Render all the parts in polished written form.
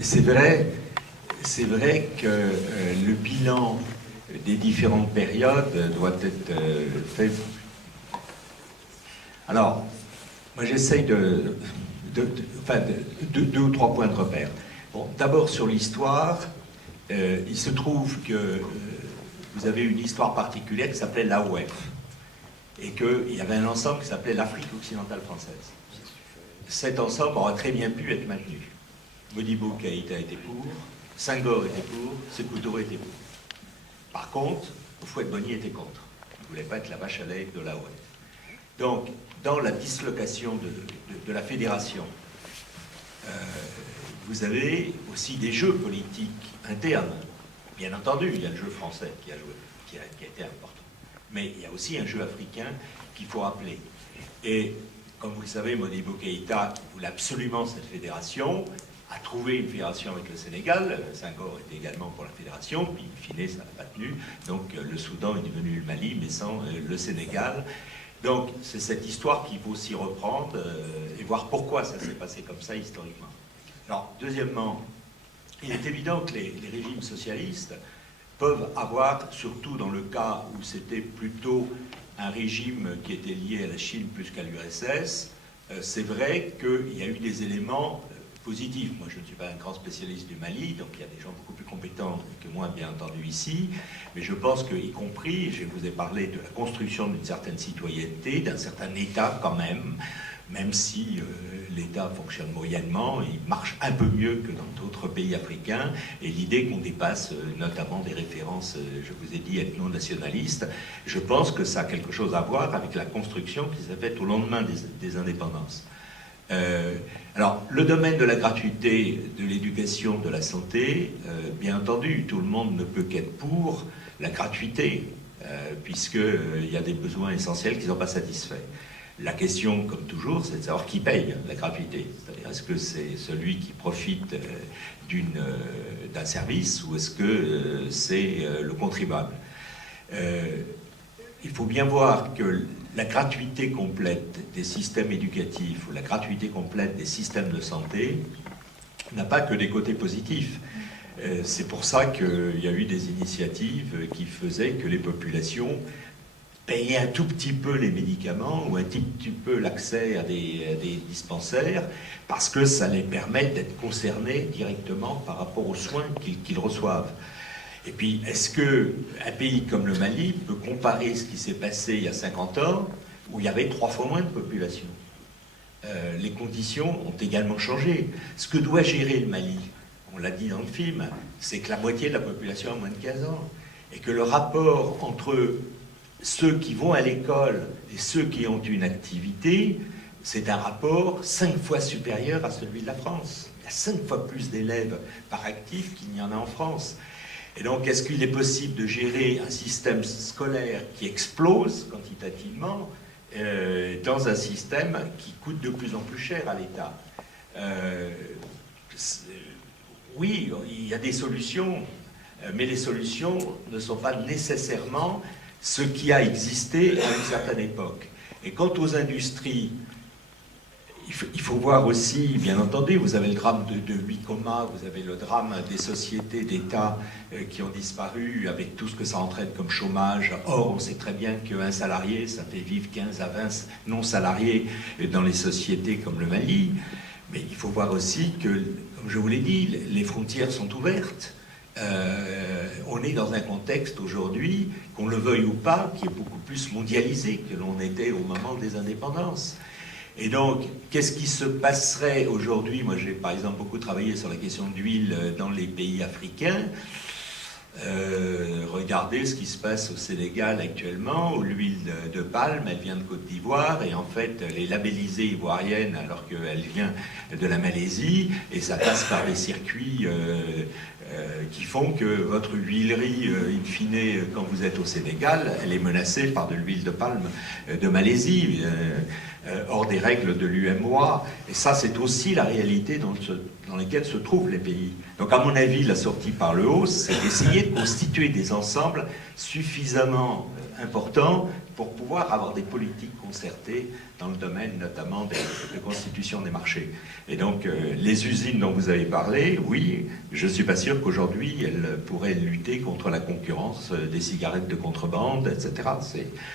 c'est vrai que le bilan des différentes périodes doit être fait. Alors, moi j'essaye deux ou trois points de repère. Bon, d'abord sur l'histoire, il se trouve que vous avez une histoire particulière qui s'appelait l'AOF, et qu'il y avait un ensemble qui s'appelait l'Afrique occidentale française. Cet ensemble aurait très bien pu être maintenu. Modibo Keïta était pour, Senghor était pour, Sékou Touré était pour. Par contre, Houphouët-Boigny était contre. Il ne voulait pas être la vache à lait de l'AOF. Donc, dans la dislocation de la fédération, vous avez aussi des jeux politiques internes. Bien entendu, il y a le jeu français qui a été important. Mais il y a aussi un jeu africain qu'il faut rappeler. Et comme vous le savez, Modibo Keïta voulait absolument cette fédération, a trouvé une fédération avec le Sénégal. Senghor était également pour la fédération, puis in fine, ça n'a pas tenu. Donc le Soudan est devenu le Mali, mais sans le Sénégal. Donc c'est cette histoire qu'il faut aussi reprendre et voir pourquoi ça s'est passé comme ça historiquement. Alors, deuxièmement, il est évident que les régimes socialistes peuvent avoir, surtout dans le cas où c'était plutôt un régime qui était lié à la Chine plus qu'à l'URSS, c'est vrai qu'il y a eu des éléments positifs. Moi, je ne suis pas un grand spécialiste du Mali, donc il y a des gens beaucoup plus compétents que moi, bien entendu, ici, mais je pense qu'y compris, je vous ai parlé de la construction d'une certaine citoyenneté, d'un certain État quand même si l'État fonctionne moyennement, il marche un peu mieux que dans d'autres pays africains, et l'idée qu'on dépasse notamment des références, je vous ai dit, ethno-nationalistes, je pense que ça a quelque chose à voir avec la construction qui s'est faite au lendemain des indépendances. Alors, le domaine de la gratuité, de l'éducation, de la santé, bien entendu, tout le monde ne peut qu'être pour la gratuité, puisqu'il y a des besoins essentiels qui ne sont pas satisfaits. La question, comme toujours, c'est de savoir qui paye la gratuité. C'est-à-dire, est-ce que c'est celui qui profite d'un service ou est-ce que c'est le contribuable? Il faut bien voir que la gratuité complète des systèmes éducatifs ou la gratuité complète des systèmes de santé n'a pas que des côtés positifs. C'est pour ça qu'il y a eu des initiatives qui faisaient que les populations payer un tout petit peu les médicaments ou un tout petit peu l'accès à des dispensaires parce que ça les permet d'être concernés directement par rapport aux soins qu'ils reçoivent. Et puis, est-ce qu'un pays comme le Mali peut comparer ce qui s'est passé il y a 50 ans où il y avait 3 fois moins de population? Les conditions ont également changé. Ce que doit gérer le Mali, on l'a dit dans le film, c'est que la moitié de la population a moins de 15 ans et que le rapport entre ceux qui vont à l'école et ceux qui ont une activité, c'est un rapport 5 fois supérieur à celui de la France. Il y a 5 fois plus d'élèves par actif qu'il n'y en a en France. Et donc, est-ce qu'il est possible de gérer un système scolaire qui explose quantitativement dans un système qui coûte de plus en plus cher à l'État? Oui, il y a des solutions, mais les solutions ne sont pas nécessairement ce qui a existé à une certaine époque. Et quant aux industries, il faut voir aussi, bien entendu, vous avez le drame de 8 comas, vous avez le drame des sociétés d'État qui ont disparu avec tout ce que ça entraîne comme chômage. Or, on sait très bien qu'un salarié, ça fait vivre 15 à 20 non-salariés dans les sociétés comme le Mali. Mais il faut voir aussi que, comme je vous l'ai dit, les frontières sont ouvertes. On est dans un contexte aujourd'hui, qu'on le veuille ou pas, qui est beaucoup plus mondialisé que l'on était au moment des indépendances. Et donc, qu'est-ce qui se passerait aujourd'hui? Moi, j'ai par exemple beaucoup travaillé sur la question de l'huile dans les pays africains. Regardez ce qui se passe au Sénégal actuellement, où l'huile de palme, elle vient de Côte d'Ivoire, et en fait, elle est labellisée ivoirienne alors qu'elle vient de la Malaisie, et ça passe par les circuits qui font que votre huilerie, in fine, quand vous êtes au Sénégal, elle est menacée par de l'huile de palme de Malaisie, hors des règles de l'UMOA. Et ça, c'est aussi la réalité dans laquelle se trouvent les pays. Donc, à mon avis, la sortie par le haut, c'est d'essayer de constituer des ensembles suffisamment importants pour pouvoir avoir des politiques concertées dans le domaine notamment de constitution des marchés. Et donc, les usines dont vous avez parlé, oui, je ne suis pas sûr qu'aujourd'hui, elles pourraient lutter contre la concurrence des cigarettes de contrebande, etc.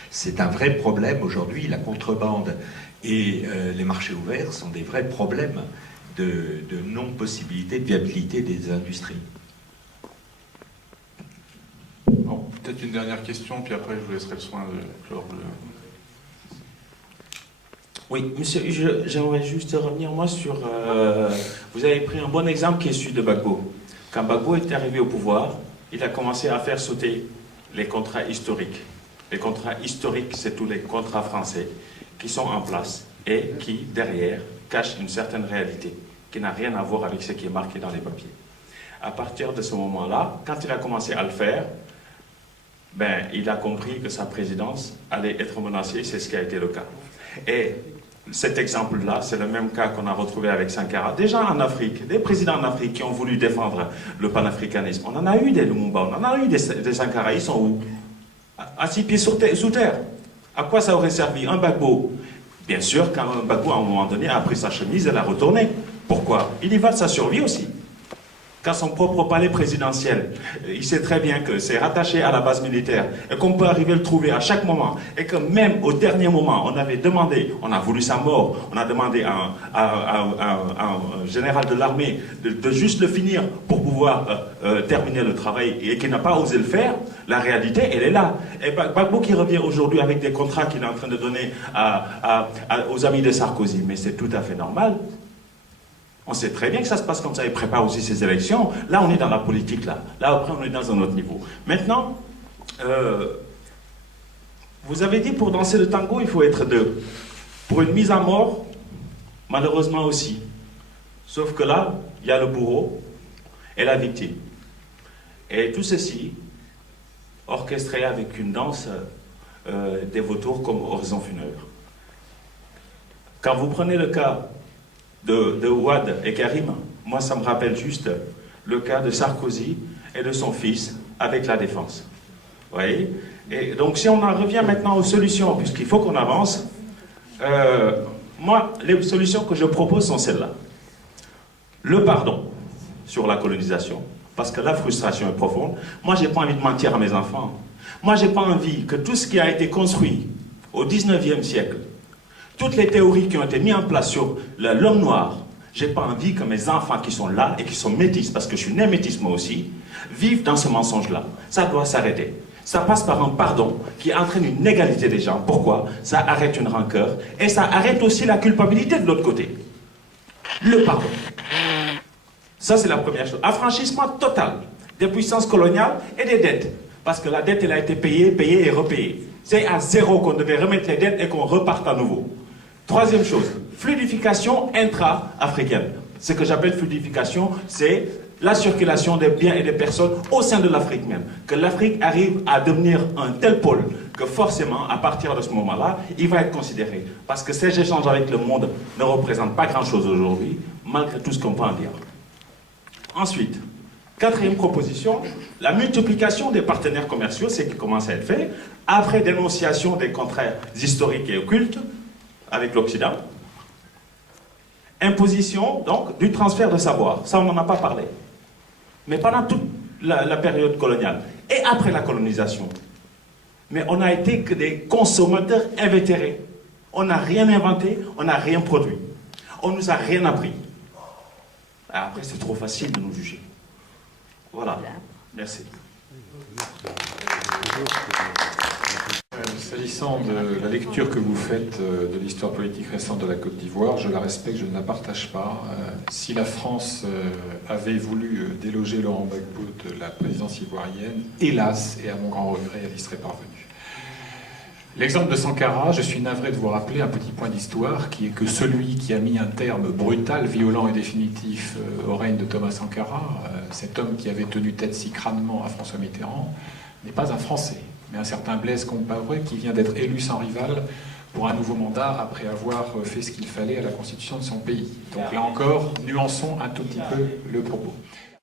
C'est un vrai problème aujourd'hui. La contrebande et les marchés ouverts sont des vrais problèmes de non-possibilité, de viabilité des industries. Bon, peut-être une dernière question, puis après je vous laisserai le soin de clore le... Oui, monsieur, j'aimerais juste revenir moi sur... vous avez pris un bon exemple qui est celui de Gbagbo. Quand Gbagbo est arrivé au pouvoir, il a commencé à faire sauter les contrats historiques. Les contrats historiques, c'est tous les contrats français qui sont en place et qui, derrière, cachent une certaine réalité qui n'a rien à voir avec ce qui est marqué dans les papiers. À partir de ce moment-là, quand il a commencé à le faire, ben, il a compris que sa présidence allait être menacée, c'est ce qui a été le cas. Et cet exemple-là, c'est le même cas qu'on a retrouvé avec Sankara. Déjà en Afrique, des présidents en Afrique qui ont voulu défendre le panafricanisme. On en a eu des Lumumba, on en a eu des Sankara. Ils sont où? À 6 pieds sous terre. À quoi ça aurait servi? Un Gbagbo. Bien sûr, quand un Gbagbo, à un moment donné, a pris sa chemise et l'a retournée. Pourquoi? Il y va de sa survie aussi. Quand son propre palais présidentiel, il sait très bien que c'est rattaché à la base militaire et qu'on peut arriver à le trouver à chaque moment et que même au dernier moment, on avait demandé, on a voulu sa mort, on a demandé à un général de l'armée de juste le finir pour pouvoir terminer le travail et qu'il n'a pas osé le faire, la réalité, elle est là. Et Gbagbo qui revient aujourd'hui avec des contrats qu'il est en train de donner aux amis de Sarkozy, mais c'est tout à fait normal. On sait très bien que ça se passe comme ça, il prépare aussi ses élections. Là, on est dans la politique, là. Là, après, on est dans un autre niveau. Maintenant, vous avez dit, pour danser le tango, il faut être deux. Pour une mise à mort, malheureusement aussi. Sauf que là, il y a le bourreau et la victime. Et tout ceci, orchestré avec une danse des vautours comme Horizon Funèbre. Quand vous prenez le cas de Ouad et Karim, moi ça me rappelle juste le cas de Sarkozy et de son fils avec la défense. Vous voyez? Et donc si on en revient maintenant aux solutions, puisqu'il faut qu'on avance, moi les solutions que je propose sont celles-là. Le pardon sur la colonisation, parce que la frustration est profonde. Moi j'ai pas envie de mentir à mes enfants. Moi j'ai pas envie que tout ce qui a été construit au 19e siècle, toutes les théories qui ont été mises en place sur l'homme noir, j'ai pas envie que mes enfants qui sont là et qui sont métis, parce que je suis né métis moi aussi, vivent dans ce mensonge-là. Ça doit s'arrêter. Ça passe par un pardon qui entraîne une égalité des gens. Pourquoi? Ça arrête une rancœur et ça arrête aussi la culpabilité de l'autre côté. Le pardon. Ça, c'est la première chose. Affranchissement total des puissances coloniales et des dettes. Parce que la dette, elle a été payée, payée et repayée. C'est à zéro qu'on devait remettre les dettes et qu'on reparte à nouveau. Troisième chose, fluidification intra-africaine. Ce que j'appelle fluidification, c'est la circulation des biens et des personnes au sein de l'Afrique même. Que l'Afrique arrive à devenir un tel pôle que forcément, à partir de ce moment-là, il va être considéré. Parce que ces échanges avec le monde ne représentent pas grand-chose aujourd'hui, malgré tout ce qu'on peut en dire. Ensuite, quatrième proposition, la multiplication des partenaires commerciaux, c'est qui commence à être fait, après dénonciation des contrats historiques et occultes avec l'Occident. Imposition, donc, du transfert de savoir. Ça, on n'en a pas parlé. Mais pendant toute la période coloniale et après la colonisation, mais on n'a été que des consommateurs invétérés. On n'a rien inventé, on n'a rien produit. On ne nous a rien appris. Après, c'est trop facile de nous juger. Voilà. Merci. S'agissant de la lecture que vous faites de l'histoire politique récente de la Côte d'Ivoire, je la respecte, je ne la partage pas. Si la France avait voulu déloger Laurent Gbagbo de la présidence ivoirienne, hélas, et à mon grand regret, elle y serait parvenue. L'exemple de Sankara, je suis navré de vous rappeler un petit point d'histoire, qui est que celui qui a mis un terme brutal, violent et définitif au règne de Thomas Sankara, cet homme qui avait tenu tête si crânement à François Mitterrand, n'est pas un Français, mais un certain Blaise Compaoré qui vient d'être élu sans rival pour un nouveau mandat après avoir fait ce qu'il fallait à la constitution de son pays. Donc là encore, nuançons un tout petit peu le propos.